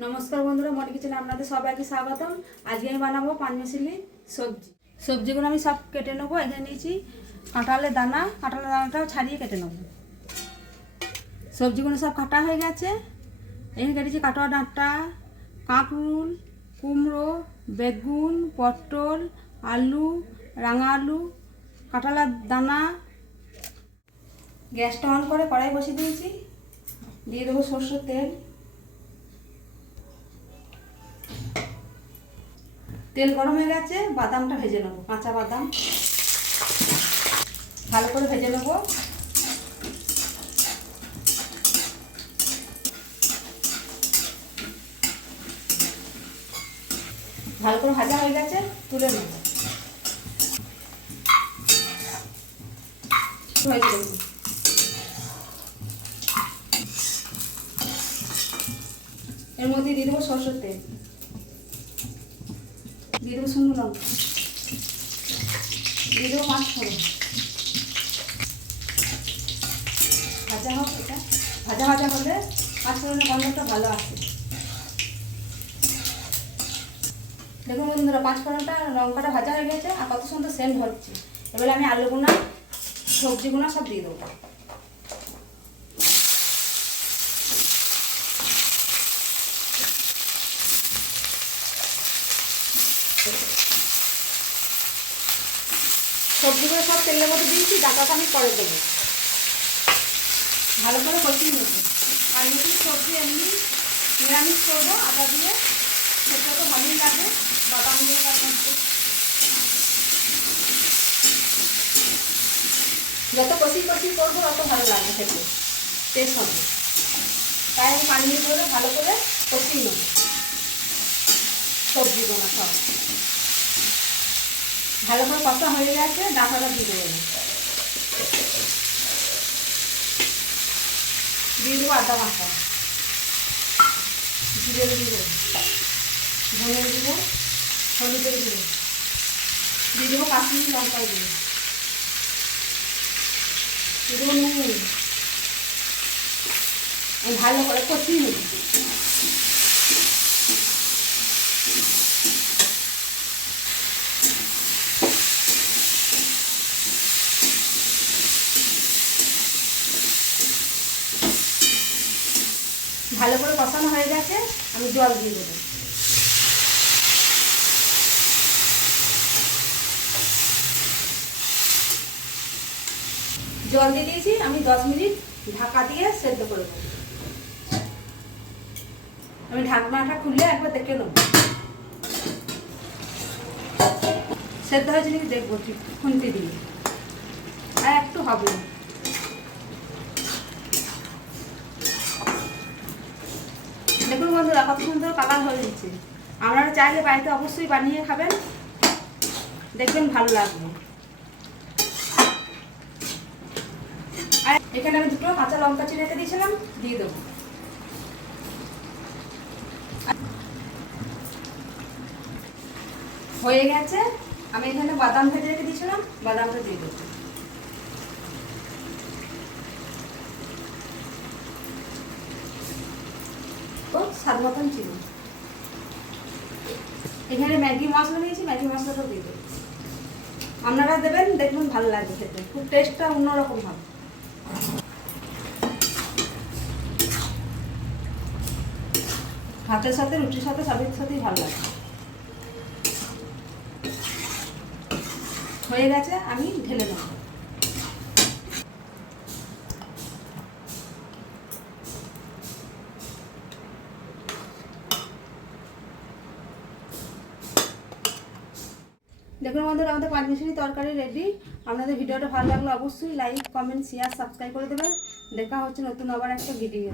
নমস্কার বন্ধুরা, মনি কিচেনে আপনাদের সবাইকে স্বাগতম। আজকে আমি বানাবো পাঁচমিশালি সবজি। সবজিগুলো আমি সব কেটে নেবো। এখানে নিয়েছি কাঁঠালের দানাটাও ছাড়িয়ে কেটে নেবো। সবজিগুলো সব কাটা হয়ে গেছে। এখানে কেটেছি কাটোয়া ডাঁটা, কাঁকরুল, কুমড়ো, বেগুন, পটল, আলু, রাঙা আলু, কাঁঠালের দানা। গ্যাসটা অন করে কড়াই বসিয়ে দিয়েছি। দিয়ে দেবো সরষের তেল। তেল গরম হয়ে গেছে, বাদামটা ভেজে নেবো। কাঁচা বাদাম ভালো করে ভেজে নেবো। ভালো করে ভাজা হয়ে গেছে, তুলে নেব। এর মধ্যে দিয়ে দেবো সরষের তেল, দিয়ে দেবো শুকনো লঙ্কা, দিয়ে দেবো মাছ ফোড়ন। ভাজা হোক, এটা ভাজা ভাজা হলে মাছ ফোড়নের গন্ধটা ভালো আসে। দেখুন বন্ধুরা, পাঁচ ফোড়নটা লঙ্কাটা ভাজা হয়ে গেছে আর কত সুন্দর সেন্ট হচ্ছে। এবারে আমি আলুগুনা সবজিগুনা সব দিয়ে দেবো। সবজিগুলো সব তেলের মধ্যে দিয়েছি, ডাঁটাটা আমি পরে দেবো। ভালো করে কষিয়ে নেবো। আর নতুন সবজি এমনি নিরামিষ করবো আটা দিয়ে, সেটা তো ভালোই লাগে। বাদামগুলো তার মধ্যে যত কষি করবো তত ভালো লাগবে, খেতে টেস্ট হবে। তাই আমি পানি দিয়ে ভালো করে কষিয়ে নেবো সবজিগুলো সব। ভালো করে কষা হয়ে গেছে, ডাঁটাটা দিয়ে দেবো। দিয়ে দেবো আদা বাটা, জিরে দেবো, ধনে দেবো, হলুদের দেবো, দিয়ে দেবো কাশ্মীরি লঙ্কা দেবো, দিয়ে দেবো নুন। ভালো করে কষিয়ে নেব। ভালো করে কষানো হয়ে গেছে, আমি জল দিয়ে দেবো। জল দিয়ে দিয়েছি, আমি 10 মিনিট ঢাকা দিয়ে সেদ্ধ করে দেবো। আমি ঢাকনাটা খুললে একবার দেখে নেব সেদ্ধ হয়েছে নাকি, দেখবো ঠিক খুন্তি দিয়ে। আর একটু হবে। দেখুন বন্ধুরা, কত সুন্দর কালার হয়ে যাচ্ছে। আপনারা চাইলে বাড়িতে অবশ্যই বানিয়ে খাবেন, দেখবেন ভালো লাগবে। আর এখানে আমি দুটো কাঁচা লঙ্কা চিড়ে রেখে দিয়েছিলাম, দিয়ে দেবো। হয়ে গেছে, আমি এখানে বাদাম ভেজে রেখে দিয়েছিলাম, বাদামটা দিয়ে দেবো। স্বাদ মতন ছিল। এখানে ম্যাগি মশলা নিয়েছি, ম্যাগি মশলাটাও দিয়ে দেবো। আপনারা দেবেন, দেখবেন ভালো লাগবে খেতে, খুব টেস্টটা অন্যরকম হবে। ভাতের সাথে, রুটির সাথে, সবের সাথেই ভালো লাগে। হয়ে গেছে, আমি ঢেলে নেব। দেখুন বন্ধুরা, আমাদের পাঁচমিশালি তরকারি রেডি। আপনাদের ভিডিওটা ভালো লাগলে অবশ্যই লাইক, কমেন্ট, শেয়ার, সাবস্ক্রাইব করে দেবেন। দেখা হচ্ছে নতুন আবার একটা ভিডিও।